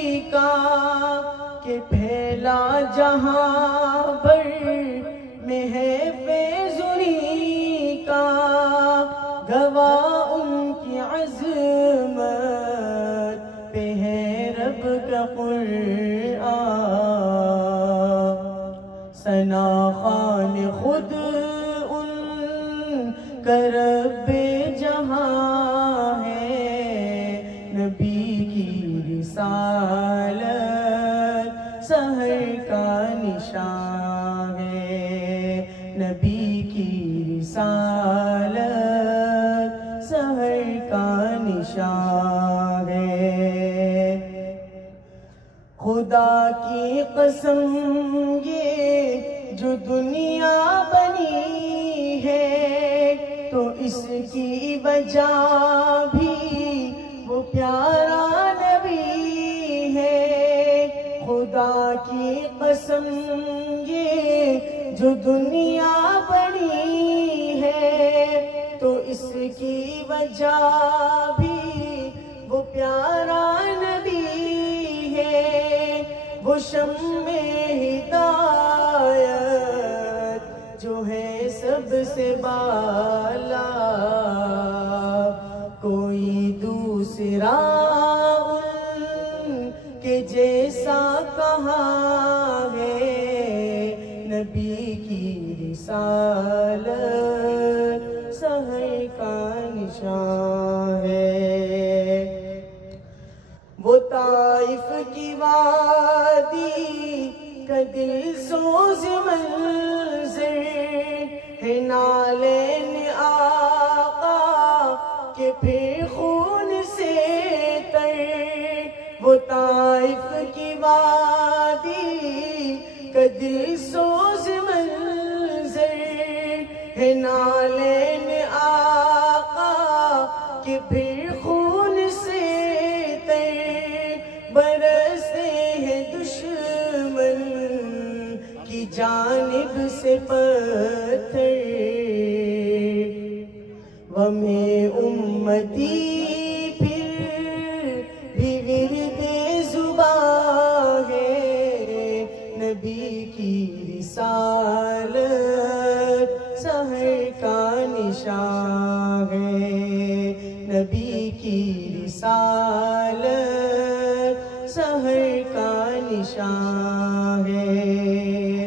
کا کہ پھیلا جہاں بھر میں ہے فیضوری کا، گواہ ان کی عظمت پہ ہے رب کا قرآن، ثنا خوان خود ان کا رب جہاں ہے، نبی کی رسالت سحر کا نشان ہے، نبی کی رسالت سحر کا نشان ہے۔ خدا کی قسم یہ جو دنیا بنی ہے تو اس کی وجہ بھی وہ پیارا نبی ہے۔ خدا کی قسم یہ جو دنیا بنی ہے تو اس کی وجہ بھی وہ پیارا نبی ہے، وہ شمع ہدایت جو ہے سب سے بالا، کوئی دوسرا ان کے جیسا کہاں ہے، نبی کی رسالت سحر کا نشان ہے۔ وہ طائف کی وادی کا دل سوز منظر ہے، نالین آقا کہ پھر خون سے تر، وہ طائف کی وادی کا دل سوز منظر ہے، نالین آقا کہ پھر خون سے تر، برستے ہیں دشمن کی جانب سے پتھر، وہمیں امتی پھر بھی ورد زباں ہے، نبی کی رسالت سحر کا نشان ہے، نبی کی رسالت سحر کا نشان ہے۔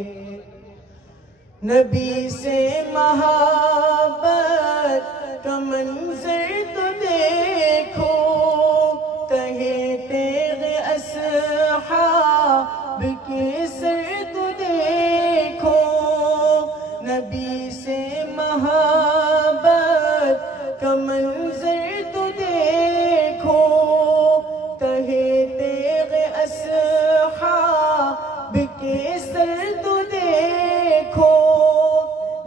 نبی سے محبت کا منظر تو دیکھو، تہے تیغ اصحاب کے سر تو دیکھو، نبی سے محبت کا منظر تو دیکھو، تہے تیغ اصحاب کے سر تو دیکھو،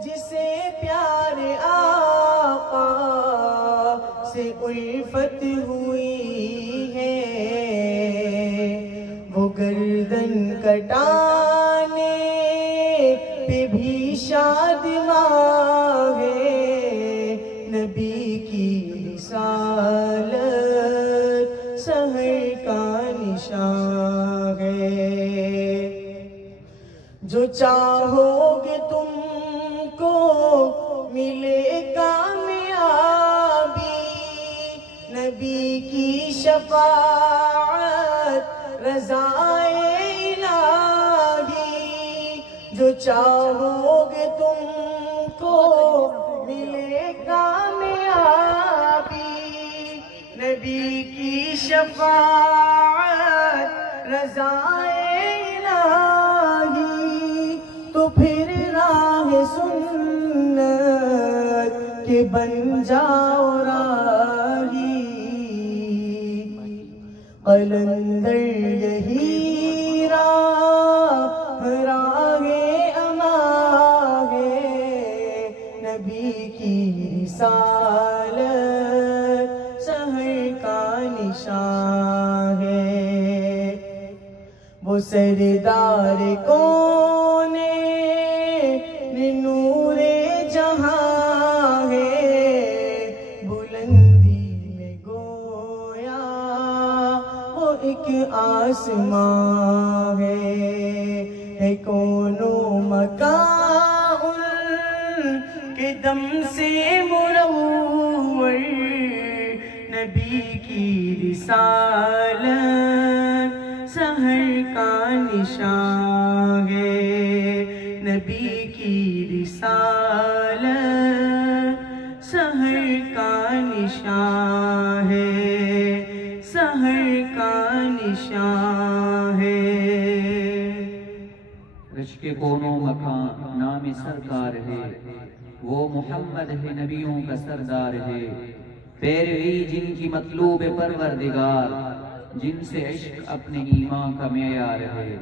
جسے پیارے آقا سے الفت ہوئی ہے، وہ گردن کٹانے پہ بھی شادماں ہے، نبی کی رسالت سحر کا نشان ہے۔ جو چاہو گے تم کو ملے کامیابی، نبی کی شفاعت رضائے الہی، جو چاہو گے تم کو ملے کامیابی، نبی کی شفاعت رضائے الہی، تو پھر راہ سنت کے بن جاؤ راہی، قلندر یہی راہ امان ہے، نبی کی رسالت سحر کا نشان ہے۔ وہ سردار کون نور جہاں ہے، بلندی میں گویا وہ ایک آسماں ہے کون و مکان ان کے دم سے منور نبی کی رسالت سحر کا نشان ہے نبی کی رسالت سحر کا نشان ہے سحر کا نشان ہے رشک کون و مکان نام سرکار ہے وہ محمد ہے نبیوں کا سردار ہے پیروی جن کی مطلوب پروردگار جن سے عشق اپنے ایمان کا معیار ہے